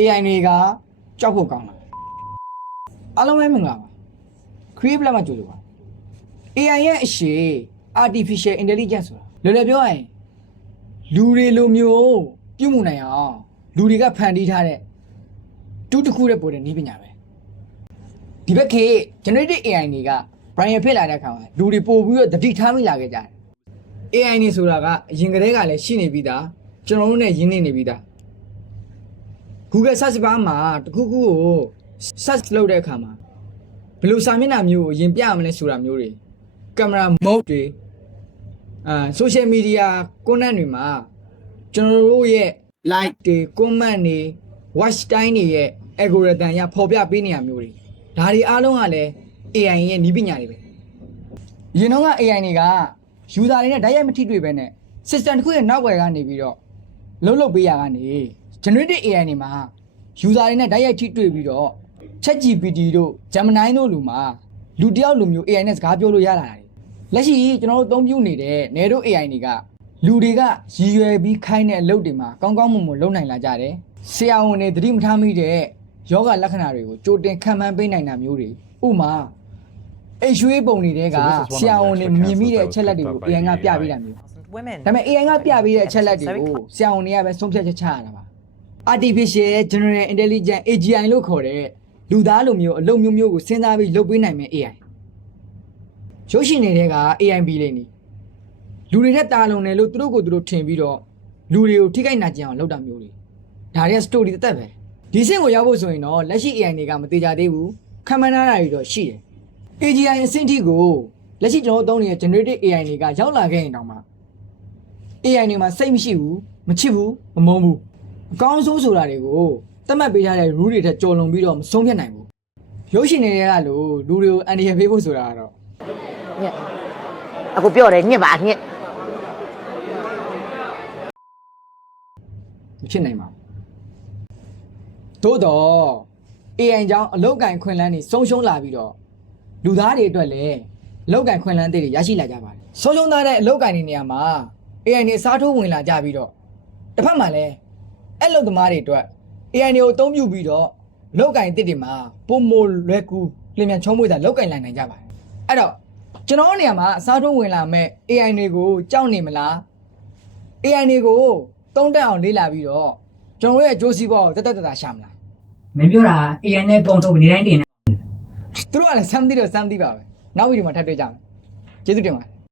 AI တွေကကြောက်ဖို့ကောင်းလားအားလုံးပဲမင်္ဂလာပါ Create လက်မှကြိုးလို့ပါ AI ရဲ့အရှိ Artificial Intelligence ဆိုတာလွယ်လွယ်ပြောရင်လူတွေလိုမျိုးပြုမှုနိုင်အောင်လူတွေကဖန်တီးထားတဲ့တူးတစ်ခုတဲ့ပိုတဲ့နည်းပညာပဲဒီဘက်ခေ Generative AI တွေက Brian ဖြစ်လာတဲ့အခါမှာလူတွေပို့ပြီးတော့တတိထားမိလာခဲ့ကြတယ် AI နေဆိုတာကအရင်ကတည်းကလည်းရှိနေပြီးသားကျွန်တော်တို့နဲ့ရင်းနှီးနေပြီးသား Google Search Bar မှာတခုခုကို search လုပ်တဲ့အခါမှာဘယ်လိုစာမျက်နှာမျိုးကိုရင်ပြရမလဲဆိုတာမျိုးတွေကင်မရာ mode တွေsocial media content တွေမှာကျွန်တော်တို့ရဲ့ like တွေ comment တွေ watch time တွေရဲ့ algorithm ရပေါ်ပြပေးနေရမျိုးတွေဒါတွေအားလုံးကလည်း AI ရဲ့နည်းပညာတွေပဲရင်တော့က AI တွေက user တွေနဲ့ဓာတ်ရိုက်မထိတွေ့ပဲနဲ့ system တစ်ခုရဲ့နောက်ွယ်ကနေပြီးတော့လုပ်ပေးရကနေ generative AI တွေမှာ user တွေနဲ့ဓာတ်ရိုက်ထိတွေ့ပြီးတော့ ChatGPT တို့ Gemini တို့လူမှာလူတယောက်လူမျိုး AI နဲ့စကားပြောလို့ရလာတာလက်ရှိကျွန်တော်တို့အသုံးပြုနေတဲ့နေတို့ AI တွေကလူတွေကရည်ရွယ်ပြီးခိုင်းတဲ့အလုပ်တွေမှာကောင်းကောင်းမွန်မွန်လုပ်နိုင်လာကြတယ်ဆရာဝန်တွေသတိမထားမိတဲ့ယောဂလက္ခဏာတွေကိုကြိုတင်ခံမှန်းပေးနိုင်တာမျိုးတွေဥမာရွှေပုံတွေကဆရာဝန်တွေမြင်မိတဲ့အချက်လက်တွေကို AI ကပြပေးတာမျိုးဒါပေမဲ့ AI ကပြပေးတဲ့အချက်လက်တွေကိုဆရာဝန်တွေကပဲဆုံးဖြတ်ချက်ချရတာပါ Artificial General Intelligence AGI လို့ခေါ်တဲ့လူသားလိုမျိုးအလုပ်မျိုးမျိုးကိုစဉ်းစားပြီးလုပ်ပေးနိုင်မဲ့ AI ရုပ်ရှင်တွေက AI ပြီးလိမ့်နေလူတွေနဲ့တာလုံတယ်လို့သူတို့ကိုသူတို့ထင်ပြီးတော့လူတွေကိုထိခိုက်နာကျင်အောင်လုပ်တာမျိုးတွေဒါတွေက story တစ်သက်ပဲဒီစင့်ကိုရောက်ဖို့ဆိုရင်တော့လက်ရှိ AI တွေကမသေးကြသေးဘူးခံမှန်းထားတာတွေတော့ရှိတယ် AGI အဆင့်ထိကိုလက်ရှိကျွန်တော်တို့သုံးနေတဲ့ generative AI တွေကရောက်လာခဲ့ရင်တောင်မှ AI တွေမှာစိတ်မရှိဘူးမချစ်ဘူးမမုန်းဘူးအကောင်းဆုံးဆိုတာတွေကိုသတ်မှတ်ပေးထားတဲ့ rule တွေထက်ကျော်လွန်ပြီးတော့မဆုံးဖြတ်နိုင်ဘူးရုပ်ရှင်တွေကလို့လူတွေကိုအန်တီရပေးဖို့ဆိုတာကတော့ညက်အခုပြောတယ်ညက်ပါညက်မဖြစ်နိုင်ပါဘူးသို့တော့ AI ကြောင့်အလောက်ကင်ခွင့်လန်းတွေဆုံးရှုံးလာပြီးတော့လူသားတွေအတွက်လည်းအလောက်ကင်ခွင့်လန်းတွေရရှိလာကြပါတယ်ဆုံးရှုံးသွားတဲ့အလောက်ကင်တွေနေရာမှာ AI တွေစားထိုးဝင်လာကြပြီးတော့တစ်ဖက်မှာလည်းအဲ့လောက်သမားတွေအတွက် AI တွေကိုအသုံးပြုပြီးတော့အလောက်ကင်တစ်တွေမှာပုံမလွယ်ကူလျင်မြန်ချုံးမွေးတာလောက်ကင်နိုင်ကြပါတယ်အဲ့တော့ကျွန်တော်နေရာမှာအစားထိုးဝင်လာမဲ့ AI တွေကိုကြောက်နေမလား AI တွေကိုတုံးတက်အောင်လေ့လာပြီးတော့ကျွန်တော်ရဲ့အကျိုးစီးပွားကိုတက်ရှာမလားမင်းပြောတာ AI နဲ့ပုံထုတ်နေတိုင်းတင်နေသူတို့ကလည်းစမ်းသိတော့စမ်းသိပါပဲနောက်ဗီဒီယိုမှာထပ်တွေ့ကြမယ်ကျေးဇူးတင်ပါတယ်